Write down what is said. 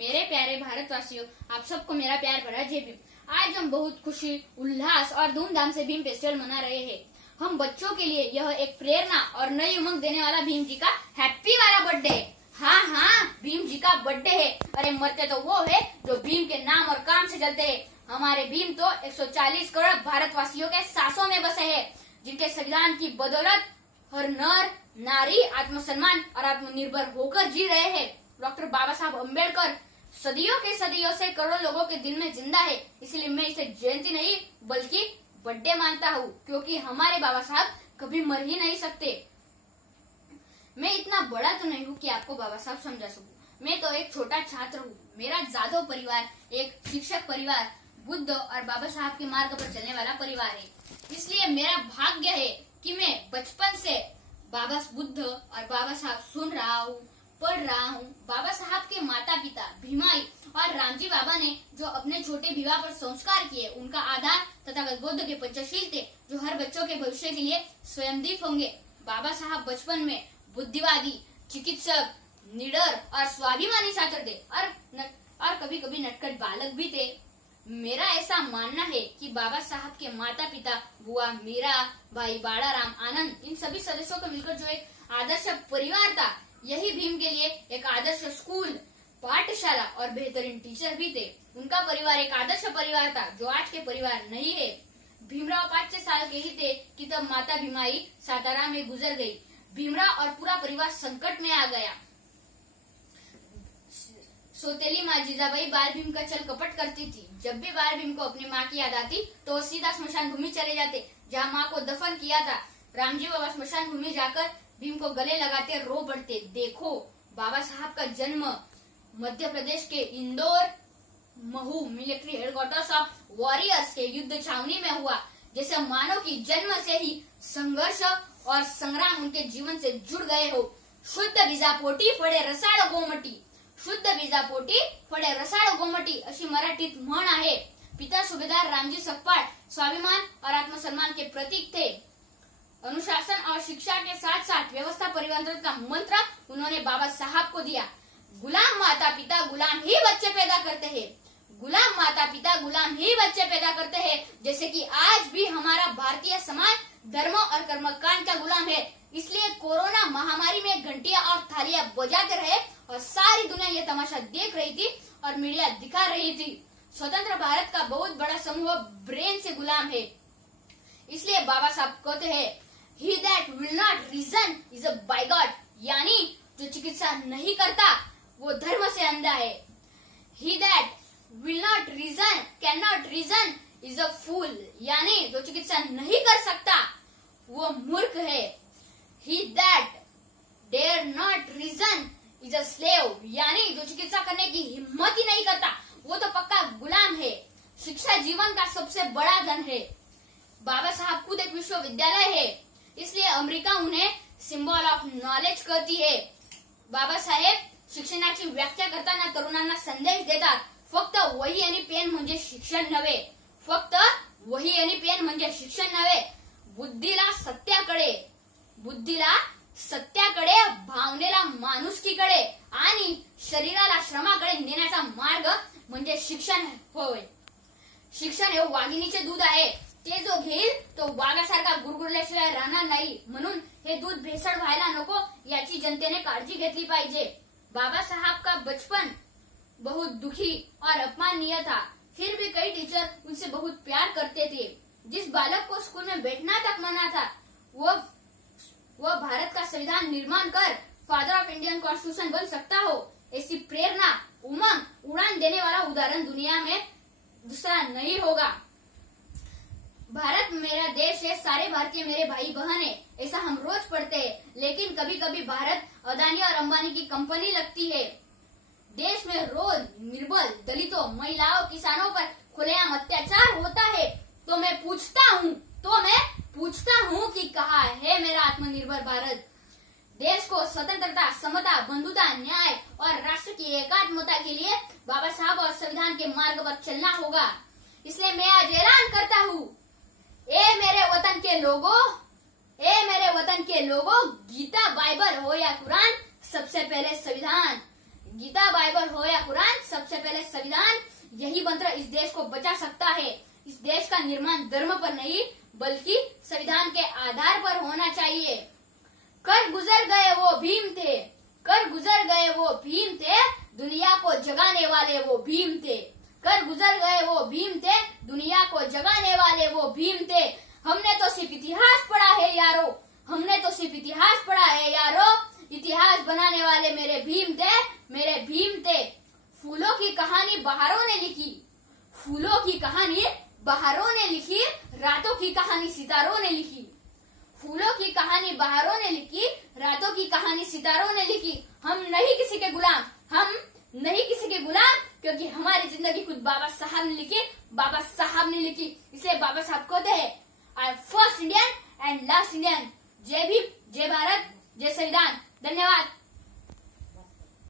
मेरे प्यारे भारतवासियों, आप सबको मेरा प्यार भरा जय भीम। आज हम बहुत खुशी, उल्लास और धूमधाम से भीम फेस्टिवल मना रहे हैं। हम बच्चों के लिए यह एक प्रेरणा और नई उमंग देने वाला भीम जी का हैप्पी वाला बर्थडे है। हाँ, भीम जी का बर्थडे है। अरे मरते तो वो है जो भीम के नाम और काम से जलते हैं। हमारे भीम तो 140 करोड़ भारतवासियों के सांसों में बसे हैं, जिनके संविधान की बदौलत हर नर नारी आत्मसम्मान और आत्मनिर्भर होकर जी रहे हैं। डॉक्टर बाबा साहब अम्बेडकर सदियों से करोड़ों लोगों के दिल में जिंदा है। इसलिए मैं इसे जयंती नहीं बल्कि बर्थडे मानता हूँ, क्योंकि हमारे बाबा साहब कभी मर ही नहीं सकते। मैं इतना बड़ा तो नहीं हूँ कि आपको बाबा साहब समझा सकूं। मैं तो एक छोटा छात्र हूँ। मेरा जादव परिवार एक शिक्षक परिवार, बुद्ध और बाबा साहब के मार्ग पर चलने वाला परिवार है। इसलिए मेरा भाग्य है कि मैं बचपन से बाबा बुद्ध और बाबा साहब सुन रहा हूँ, पढ़ रहा हूँ। बाबा साहब के माता पिता भीमाई और रामजी बाबा ने जो अपने छोटे भीमा पर संस्कार किए, उनका आधार तथागत बुद्ध के पंचशील थे, जो हर बच्चों के भविष्य के लिए स्वयंदीप होंगे। बाबा साहब बचपन में बुद्धिवादी, चिकित्सक, निडर और स्वाभिमानी छात्र थे और कभी कभी नटखट बालक भी थे। मेरा ऐसा मानना है कि बाबा साहब के माता पिता, बुआ मीरा, भाई बाड़ाराम, आनंद, इन सभी सदस्यों को मिलकर जो एक आदर्श परिवार था, यही भीम के लिए एक आदर्श स्कूल, पाठशाला और बेहतरीन टीचर भी थे। उनका परिवार एक आदर्श परिवार था, जो आज के परिवार नहीं है। भीमराव 5-6 साल के ही थे कि तब माता भीमाई साताराम में गुजर गई। भीमराव और पूरा परिवार संकट में आ गया। सौतेली माँ जीजाबाई बाल भीम का चल कपट करती थी। जब भी बाल भीम को अपनी माँ की याद आती तो वो सीधा स्मशान भूमि चले जाते, जहाँ माँ को दफन किया था। रामजी बाबा स्मशान भूमि जाकर भीम को गले लगाते रो पड़ते। देखो, बाबा साहब का जन्म मध्य प्रदेश के Indore Mhow military headquarters of warriors के युद्ध छावनी में हुआ। जैसे मानो कि जन्म से ही संघर्ष और संग्राम उनके जीवन से जुड़ गए हो। शुद्ध बीजापोटी फळे रसाळ गोमटी, शुद्ध बीजापोटी फळे रसाळ गोमटी अशी मराठीत म्हण आहे। पिता सुभेदार रामजी सकपाळ स्वाभिमान और आत्मसम्मान के प्रतीक थे। अनुशासन और शिक्षा के साथ साथ व्यवस्था परिवर्तन का मंत्र उन्होंने बाबा साहब को दिया। गुलाम माता पिता गुलाम ही बच्चे पैदा करते हैं। गुलाम माता पिता गुलाम ही बच्चे पैदा करते हैं। जैसे कि आज भी हमारा भारतीय समाज धर्म और कर्मकांड का गुलाम है। इसलिए कोरोना महामारी में घंटियां और थालियां बजाते रहे और सारी दुनिया ये तमाशा देख रही थी और मीडिया दिखा रही थी। स्वतंत्र भारत का बहुत बड़ा समूह ब्रेन से गुलाम है। इसलिए बाबा साहब कहते हैं, He that will not reason is a bigot, यानी जो चिकित्सा नहीं करता वो धर्म से अंधा है। He that will not reason, cannot reason is a fool, यानी जो चिकित्सा नहीं कर सकता वो मूर्ख है। He that dare not reason is a slave, यानी जो चिकित्सा करने की हिम्मत ही नहीं करता वो तो पक्का गुलाम है। शिक्षा जीवन का सबसे बड़ा धन है। बाबा साहब खुद एक विश्वविद्यालय है, इसलिए अमेरिका उन्हें सिंबल ऑफ नॉलेज कहती है। बाबा साहेब शिक्षणाची व्याख्या करताना तरुणांना संदेश देतात, फक्त वही आणि पेन म्हणजे शिक्षण नव्हे, फक्त वही आणि पेन म्हणजे शिक्षण नव्हे, बुद्धीला सत्याकडे, भावनेला माणुसकीकडे आणि शरीराला श्रमाकडे नेण्याचा मार्ग म्हणजे शिक्षण होय। शिक्षण हे वाघिणीचे दूध आहे, ते जो घेईल तो वाघासारखा गुरगुरल्याशिवाय राहणार नाही। म्हणून हे दूध भेसळ व्हायला नको याची जनतेने काळजी घेतली पाहिजे। बाबा साहब का बचपन बहुत दुखी और अपमाननीय था, फिर भी कई टीचर उनसे बहुत प्यार करते थे। जिस बालक को स्कूल में बैठना तक मना था वह भारत का संविधान निर्माण कर फादर ऑफ इंडियन कॉन्स्टिट्यूशन बन सकता हो। ऐसी प्रेरणा, उमंग, उड़ान देने वाला उदाहरण दुनिया में दूसरा नहीं होगा। भारत मेरा देश है, सारे भारतीय मेरे भाई बहन है, ऐसा हम रोज पढ़ते हैं। लेकिन कभी कभी भारत अदानी और अंबानी की कंपनी लगती है। देश में रोज निर्बल दलितों, महिलाओं, किसानों पर खुलेआम अत्याचार होता है। तो मैं पूछता हूँ कि कहाँ है मेरा आत्मनिर्भर भारत। देश को स्वतंत्रता, समता, बंधुता, न्याय और राष्ट्र की एकात्मता के लिए बाबा साहब और संविधान के मार्ग पर चलना होगा। इसलिए मैं आज ऐलान करता हूँ, ए मेरे वतन के लोगों, गीता बाइबल हो या कुरान, सबसे पहले संविधान। गीता बाइबल हो या कुरान, सबसे पहले संविधान, यही मंत्र इस देश को बचा सकता है। इस देश का निर्माण धर्म पर नहीं बल्कि संविधान के आधार पर होना चाहिए। कर गुजर गए वो भीम थे, कर गुजर गए वो भीम थे, दुनिया को जगाने वाले वो भीम थे। कर गुजर गए वो भीम थे, दुनिया को जगाने वाले वो भीम थे। हमने तो सिर्फ इतिहास पढ़ा है यारो, हमने तो सिर्फ इतिहास पढ़ा है यारो, इतिहास बनाने वाले मेरे भीम थे, मेरे भीम थे। फूलों की कहानी बहारों ने लिखी, फूलों की कहानी बहारों ने लिखी, रातों की कहानी सितारों ने लिखी। फूलों की कहानी बहारों ने लिखी, रातों की कहानी सितारों ने लिखी। हम नहीं किसी के गुलाम, हम नहीं किसी के गुलाम, क्योंकि हमारी जिंदगी खुद बाबा साहब ने लिखी, बाबा साहब ने लिखी। इसे बाबा साहब